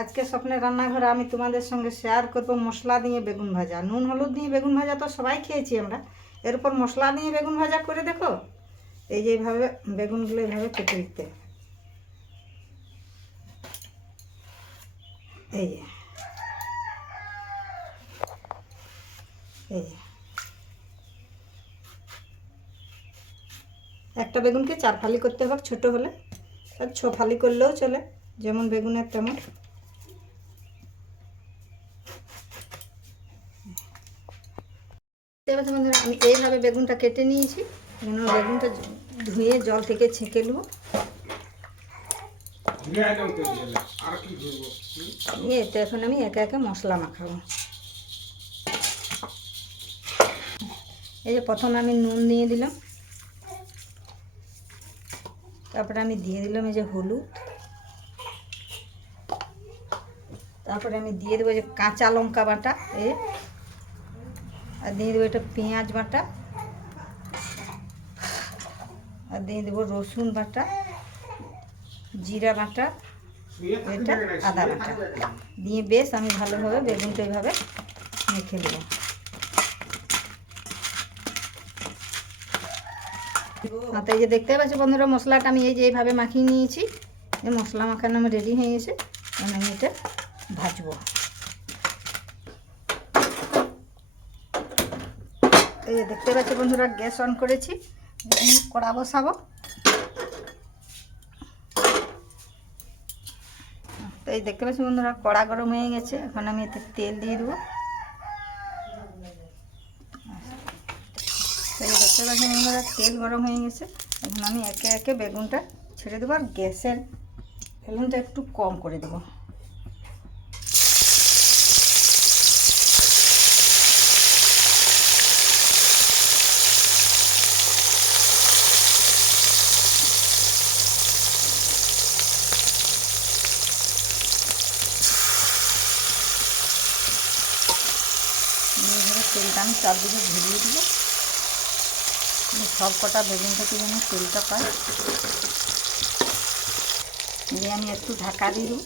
আজকে স্বপ্নের রান্নাঘরে আমি তোমাদের সঙ্গে শেয়ার করব মশলা দিয়ে বেগুন ভাজা। নুন হলুদ দিয়ে বেগুন ভাজা তো সবাই খেয়েছি আমরা, এর উপর মশলা দিয়ে বেগুন ভাজা করে দেখো। এই যে এইভাবে বেগুনগুলো এইভাবে কেটে দিতে, এই যে এই যে একটা বেগুনকে 4 ফালি করতে হবে, ছোট হলে আর 6 ফালি করলেও চলে, যেমন বেগুনের তেমন। বন্ধুরা আমি এইভাবে বেগুনটা কেটে নিয়েছি। বেগুনটা ধুয়ে জল থেকে ছেঁকে নেব, এতে এখন আমি একে একে মশলা মাখাবো। এই যে প্রথমে আমি নুন দিয়ে দিলাম, তারপরে আমি দিয়ে দিলাম এই যে হলুদ, তারপরে আমি দিয়ে দেবো যে কাঁচা লঙ্কা বাটা, আর দিয়ে দেবো এটা পেঁয়াজ বাটা, আর দিয়ে দেবো রসুন বাটা, জিরা বাটা, এটা আদা বাটা দিয়ে বেশ আমি ভালোভাবে বেগুনটা এইভাবে মেখে দেবো। তো এই যে দেখতে পাচ্ছি বন্ধুরা, মশলাটা আমি এই যে এইভাবে মাখিয়ে নিয়েছি। এই মশলা মাখানো আমার রেডি হয়ে গেছে, আমি এটা ভাজবো। এই যে দেখতে পাচ্ছি বন্ধুরা, গ্যাস অন করেছি, কড়া বসাবো। তো এই দেখতে পাচ্ছি বন্ধুরা, কড়া গরম হয়ে গেছে, এখন আমি এতে তেল দিয়ে দেবো। তো এই দেখতে পাচ্ছি বন্ধুরা, তেল গরম হয়ে গেছে, এখন আমি একে একে বেগুনটা ছেড়ে দেবো, আর গ্যাসের ফ্লেমটা একটু কম করে দেবো। তেলটা আমি চারদিকে ঘুরিয়ে দেবো, সব কটা বেগুন থেকে যেন তেলটা পাই। দিয়ে আমি একটু ঢাকা দিয়ে দেবো।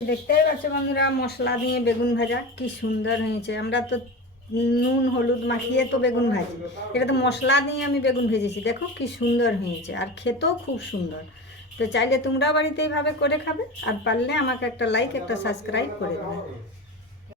দেখতেই পাচ্ছ বন্ধুরা, মশলা দিয়ে বেগুন ভাজা কি সুন্দর হয়েছে। আমরা তো নুন হলুদ মাখিয়ে তো বেগুন ভাজি, এটা তো মশলা দিয়ে আমি বেগুন ভেজেছি। দেখো কি সুন্দর হয়েছে, আর খেতেও খুব সুন্দর। তো চাইলে তোমরাও বাড়িতে এইভাবে করে খাবে, আর পারলে আমাকে একটা লাইক একটা সাবস্ক্রাইব করে দেবে।